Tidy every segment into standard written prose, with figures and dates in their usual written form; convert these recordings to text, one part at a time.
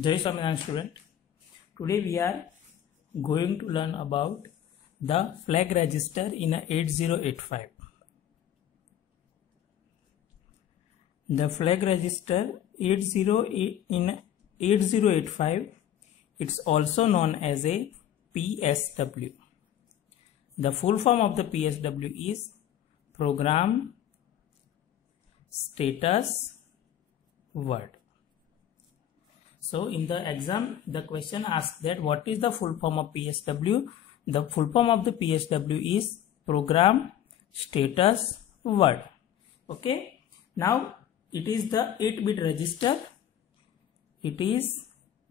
Jai Swaminarayan student. Today we are going to learn about the flag register in 8085. The flag register 8085, it's also known as a PSW. The full form of the PSW is Program Status Word. So in the exam, the question asks that what is the full form of PSW? The full form of the PSW is Program Status Word. Okay. Now it is the 8-bit register. It is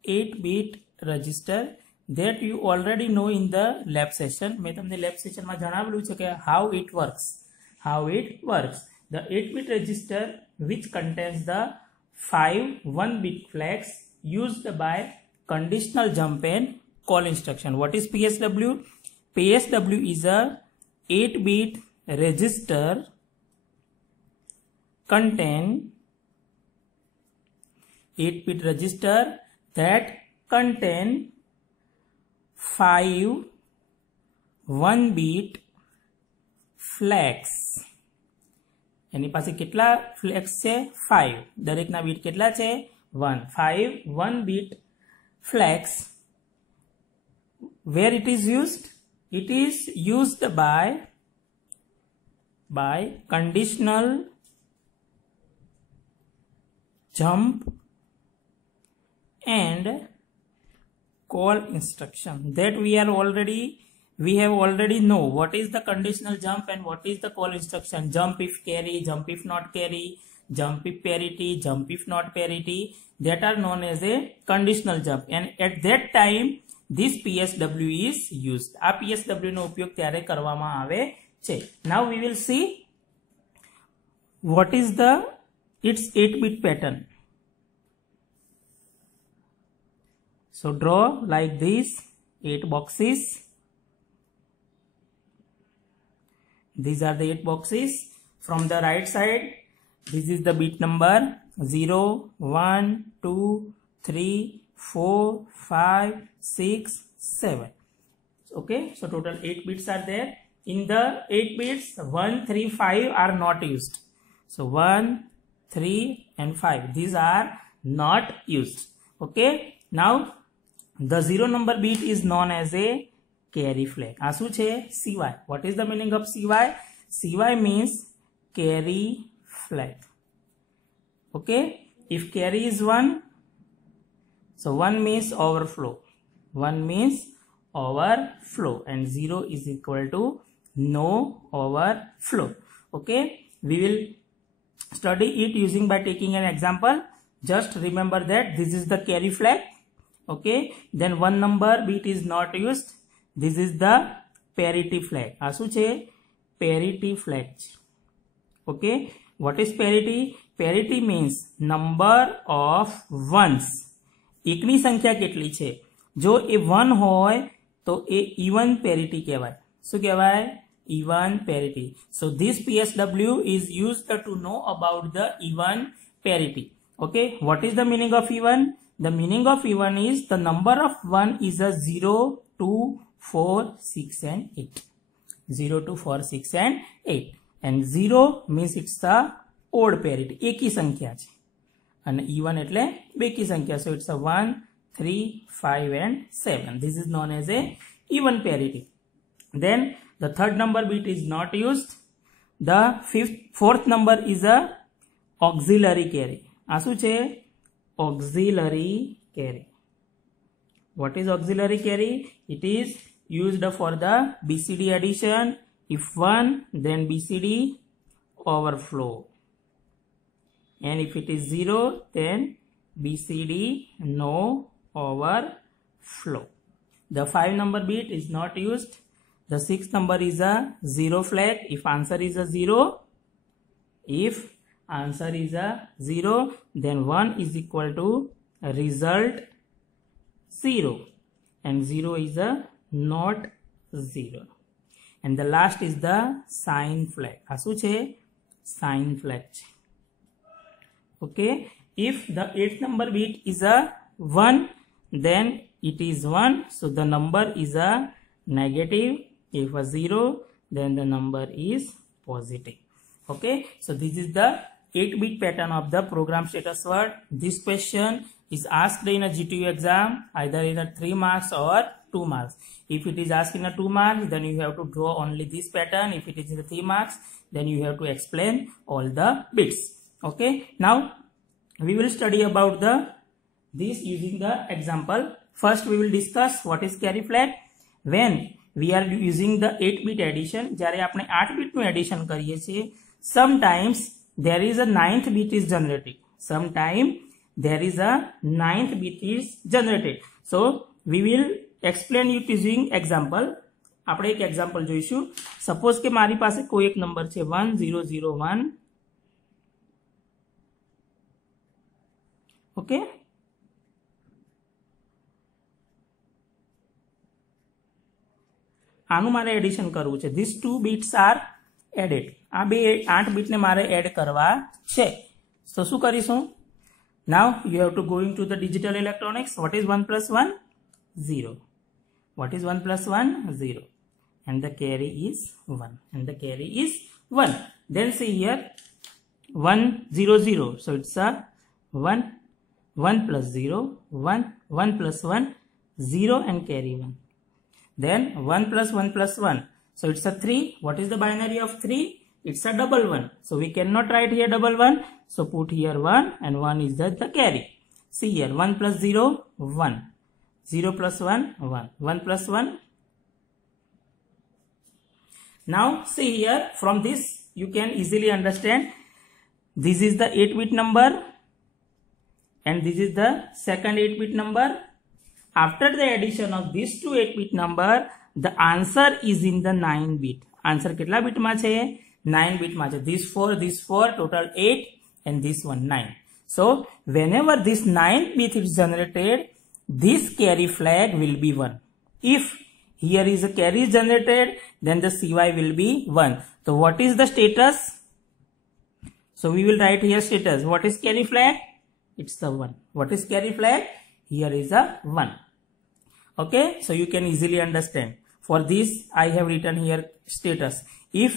8-bit register that you already know in the lab session. मैं तमने lab session में जनावलू छे के how it works. How it works. The 8-bit register which contains the 5 1-bit flags used by conditional jump and call instruction. What is PSW? PSW is a 8-bit register contain 8-bit register that contain 5 1-bit flags. એની પાસે કેટલા flags છે 5. દરેકના bit કેટલા છે 1. 5 1-bit flags. Where it is used? It is used by conditional jump and call instruction. That we have already know what is the conditional jump and what is the call instruction. Jump if carry, jump if not carry, jump if parity, jump if not parity, that are known as a conditional jump, and at that time this PSW is used. આ PSW નો ઉપયોગ ત્યારે કરવામાં આવે છે. Now we will see what is its 8-bit pattern. So draw like this 8 boxes. These are the 8 boxes. From the right side, this is the bit number 0, 1, 2, 3, 4, 5, 6, 7. Okay, so total 8 bits are there. In the 8 bits, 1, 3, 5 are not used. So 1, 3 and 5. These are not used. Okay, now the 0 number bit is known as a carry flag. આ શું છે? CY. What is the meaning of CY? CY means carry flag. Okay. If carry is 1, so 1 means overflow. 1 means overflow and 0 is equal to no overflow. Okay. We will study it using by taking an example. Just remember that this is the carry flag. Okay. Then 1 number bit is not used. This is the parity flag. આ શું છે? Parity flag. Okay. What is parity? Parity means number of ones. એકની સંખ્યા કેટલી છે? જો એ 1 હોય તો એ even parity કહેવાય. શું કહેવાય? Even parity. So this PSW is used to know about the even parity. Okay. What is the meaning of even? The meaning of even is the number of 1 is a 0, 2, 4, 6 and 8. 0, 2, 4, 6 and 8. And 0 means it's the odd parity. એકી સંખ્યા છે. અને even એટલે બેકી સંખ્યા. So it's a 1, 3, 5 and 7. This is known as a even parity. Then the third number bit is not used. The fourth number is a auxiliary carry. આ શું છે? Auxiliary carry. What is auxiliary carry? It is used for the BCD addition. If 1, then BCD overflow. And if it is 0, then BCD no overflow. The 5 number bit is not used. The 6th number is a 0 flag. If answer is a 0, then 1 is equal to result 0 and 0 is a not 0. And the last is the sign flag. આ શું છે? Sign flag છે. Okay. If the 8th number bit is a 1, then it is 1. So the number is a negative. If a 0, then the number is positive. Okay, so this is the 8-bit pattern of the program status word. This question is asked in a GTU exam, either in a 3 marks or 2 marks. If it is asked in a 2 marks, then you have to draw only this pattern. If it is in the 3 marks, then you have to explain all the bits. Okay, now we will study about this using the example. First we will discuss what is carry flag. When we are using the 8-bit addition, જ્યારે આપણે 8-bit નું addition કરીએ છીએ, sometimes there is a 9th bit is generated. Sometimes there is a 9th bit is generated. So we will explain it using example. આપણે એક example જોઈશું. Suppose કે મારી પાસે કોઈ એક નંબર છે 1001. Okay. આનું મારે એડિશન કરવું છે. These 2 bits are added. આ બે 8 બીટ ને મારે એડ કરવા છે. તો શું કરીશું? Now you have to go into the digital electronics. What is 1 plus 1? 0. What is 1 plus 1? 0. And the carry is 1. And the carry is 1. Then see here 1 0 0. So it's a 1 1 plus 0 1 1 plus 1 0 and carry 1. Then 1 plus 1 plus 1. So it's a 3. What is the binary of 3? It's a double 1. So we cannot write here double 1. So put here 1 and 1 is the carry. See here 1 plus 0, 1. 0 plus 1, 1. 1 plus 1. Now see here, from this you can easily understand. This is the 8-bit number and this is the second 8-bit number. After the addition of these two 8-bit number, the answer is in the 9-bit. Answer કેટલા bit માં છે? 9 bit માં છે. This 4, total 8 and this one 9. So whenever this 9 bit is generated, this carry flag will be 1. If here is a carry generated, then the CY will be 1. So what is the status? So we will write here status. What is carry flag? It's the 1. What is carry flag? Here is a 1. Okay, so you can easily understand. For this I have written here status. If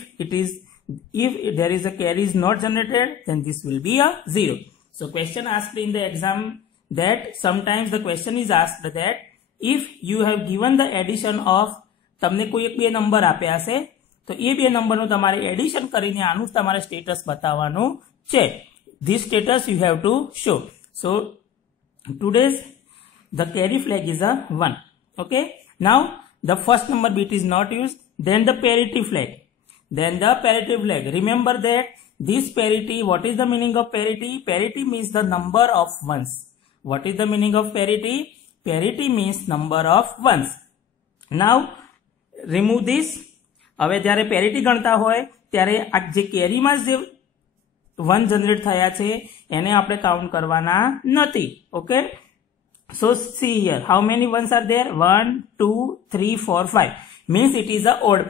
there is a carry is not generated, then this will be a 0. So question asked in the exam, that sometimes the question is asked that if you have given the addition of, તમને કોઈ એક બે number આપ્યા હશે, તો એ બે નંબરનું તમારે એડિશન કરીને આનું તમારે સ્ટેટસ બતાવવાનું છે. This status you have to show. So today's the carry flag is a 1. Okay, now the first number bit is not used. Then the parity flag. Remember that this parity, what is the meaning of parity? Parity means the number of ones. What is the meaning of parity? Parity means number of ones. Now remove this. હવે જ્યારે parity ગણતા હોય ત્યારે આ જે કેરીમાં જે 1 generate થયા છે એને આપણે કાઉન્ટ કરવાના નથી. Okay, so see here how many ones are there? 1 2 3 4 5. Means it is a odd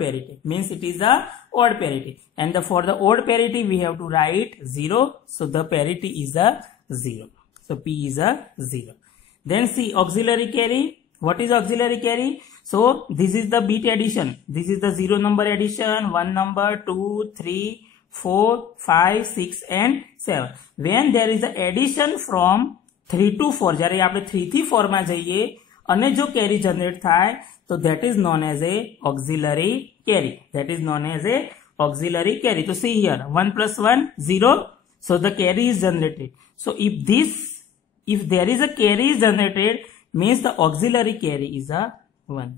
parity. And for the odd parity we have to write 0. So the parity is a 0. So P is a 0. Then see auxiliary carry. What is auxiliary carry? So this is the bit addition. This is the 0 number addition. 1 number, 2 3 4 5 6 and 7. When there is a addition from 3 to 4, જ્યારે આપણે 3 થી 4 માં જઈએ અને જો carry generate થાય, so that is known as a auxiliary carry. So see here 1 plus 1 0. So the carry is generated. So if there is a carry is generated, means the auxiliary carry is a 1.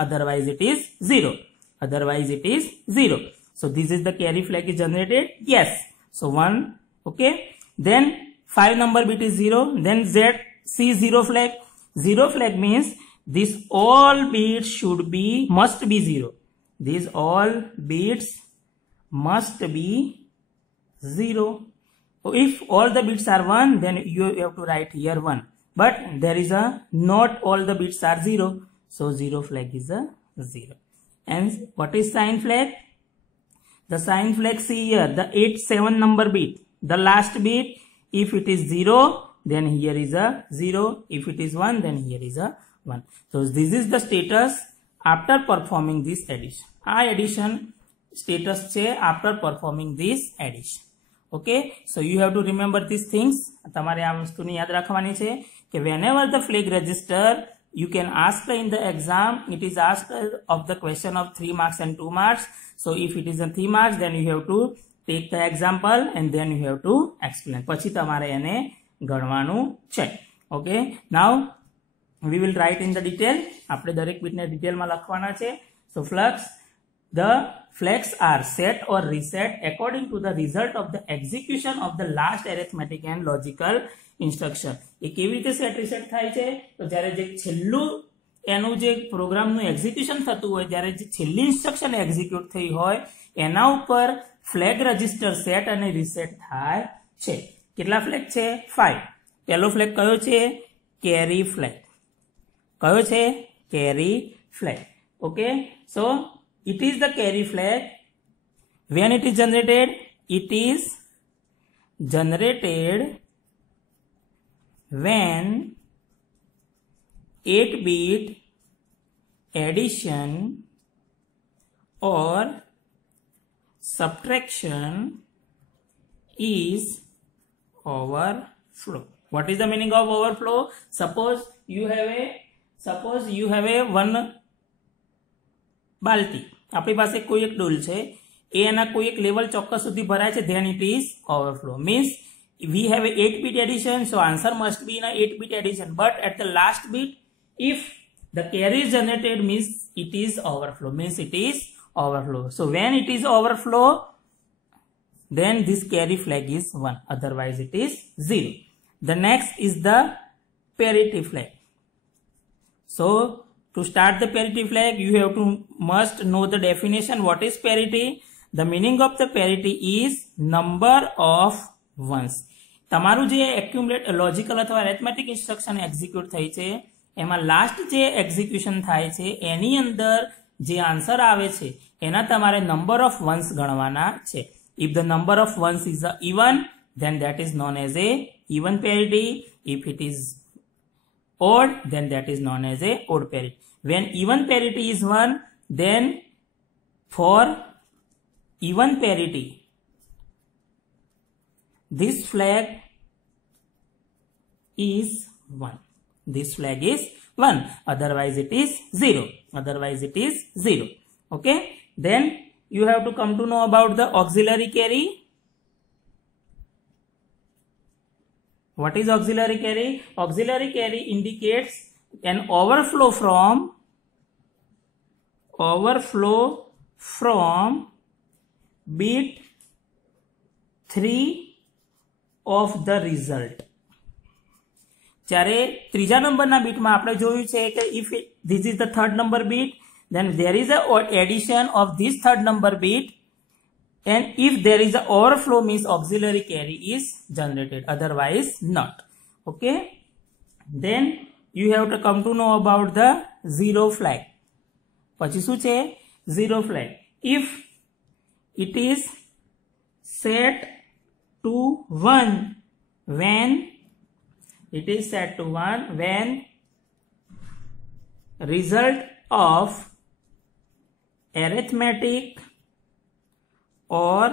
Otherwise it is 0. So this is the carry flag is generated. Yes. So 1. Okay. Then 5 number bit is 0. Then see 0 flag. 0 flag means this all bits must be 0. These all bits must be 0. If all the bits are 1, then you have to write here 1. But there is not all the bits are 0. So 0 flag is a 0. And what is sign flag? The sign flag, see here, the 8 7 number bit. The last bit If it is 0, then here is a 0. If it is 1, then here is a 1. So this is the status after performing this addition. આ addition status છે after performing this addition. Okay, so you have to remember these things. તમારે આ વસ્તુની યાદ રાખવાની છે કે whenever the flag register, you can ask in the exam, it is asked of the question of 3 marks and 2 marks. So if it is a 3 marks, then you have to take the example and then you have to explain. પછી તમારે એને ગણવાનું છે. Okay, now we will write in the detail. આપણે દરેક બીટને ડિટેલમાં લખવાના છે. So the flags are set or reset according to the result of the execution of the last arithmetic and logical instruction. એ કેવી રીતે સેટ રિસેટ થાય છે? તો જ્યારે જે છેલ્લું એનું જે પ્રોગ્રામનું એક્ઝિક્યુશન થતું હોય, જ્યારે જે છેલ્લી ઇન્સ્ટ્રક્શન એક્ઝિક્યુટ થઈ હોય એના ઉપર ફ્લેગ રજિસ્ટર સેટ અને રિસેટ થાય છે. કેટલા ફ્લેગ છે? 5. પહેલો ફ્લેગ કયો છે? Carry flag. કયો છે? Carry flag. Okay, so it is the carry flag. When it is generated? It is generated when 8-bit addition or subtraction is overflow. What is the meaning of overflow? Suppose you have a one બાલટી. આપણી પાસે કોઈ એક ડોલ છે, એ એના કોઈ એક level ચોક્કસ સુધી ભરાય છે, then it is overflow. Means we have a 8-bit addition, so answer must be in a 8-bit addition, but at the last bit if the carry is generated, means it is overflow, so when it is overflow, then this carry flag is 1, otherwise it is 0. The next is the parity flag. So to start the parity flag, you have to must know the definition. What is parity? The meaning of the parity is number of ones. તમારું જે accumulate logical અથવા arithmetic instruction execute થઈ છે એમાં last જે execution થાય છે એની અંદર જે આન્સર આવે છે એના તમારે નંબર ઓફ વન્સ ગણવાના છે. If the number of ones is even, then that is known as a even parity. If it is odd, then that is known as a odd parity. When even parity is 1, then for even parity, this flag is 1. This flag is 1. Otherwise it is 0. Okay. Then you have to come to know about the auxiliary carry. What is auxiliary carry? Auxiliary carry indicates an overflow from bit 3 of the result. જ્યારે ત્રીજા નંબરના બીટમાં આપણે જોયું છે કે if this is the third number bit, then there is a addition of this third number bit, and if there is a overflow, means auxiliary carry is generated, otherwise not. Okay, then you have to come to know about the zero flag. પછી શું છે? Zero flag. If it is set to 1 when result of arithmetic or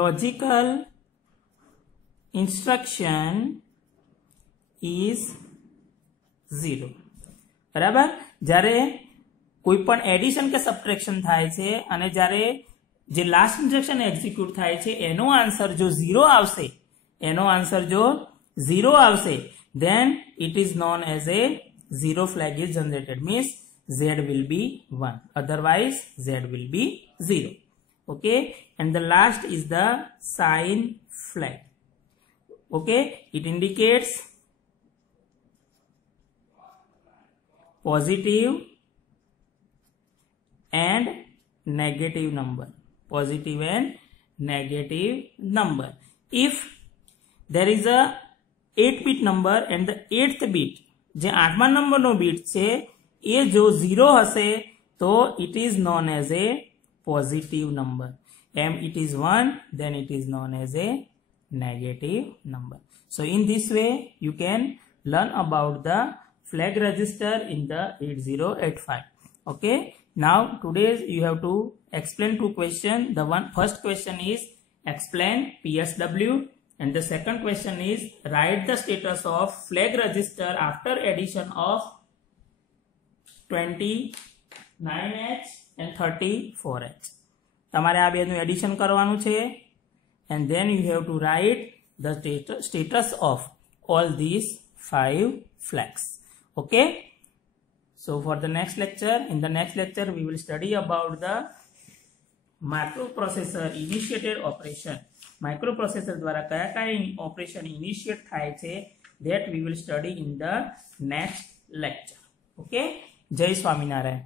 logical instruction is 0. બરાબર? જ્યારે કોઈ પણ addition કે subtraction થાય છે અને જ્યારે જે લાસ્ટ ઇન્સ્ટ્રક્શન એક્ઝિક્યુટ થાય છે એનો આન્સર જો 0 આવશે, then it is known as a zero flag is generated, means Z will be 1, otherwise Z will be 0. Okay, and the last is the sign flag. Okay, it indicates positive and negative number. If there is a 8-bit number and the 8th bit, જે 8મા નંબરનો bit છે એ જો 0 હશે તો it is known as a positive number. It is 1, then it is known as a negative number. So in this way you can learn about the flag register in the 8085. Okay, now today you have to explain two questions. The first question is explain PSW, and the second question is write the status of flag register after addition of 29H and 34H. તમારે આ બેનું addition કરવાનું છે, and then you have to write the status of all these 5 flags. Okay, so for the next lecture, in the next lecture we will study about the microprocessor initiated operation. Microprocessor द्वारा कया कया operation initiate થાય છે, that we will study in the next lecture. Okay, જય સ્વામિનારાયણ.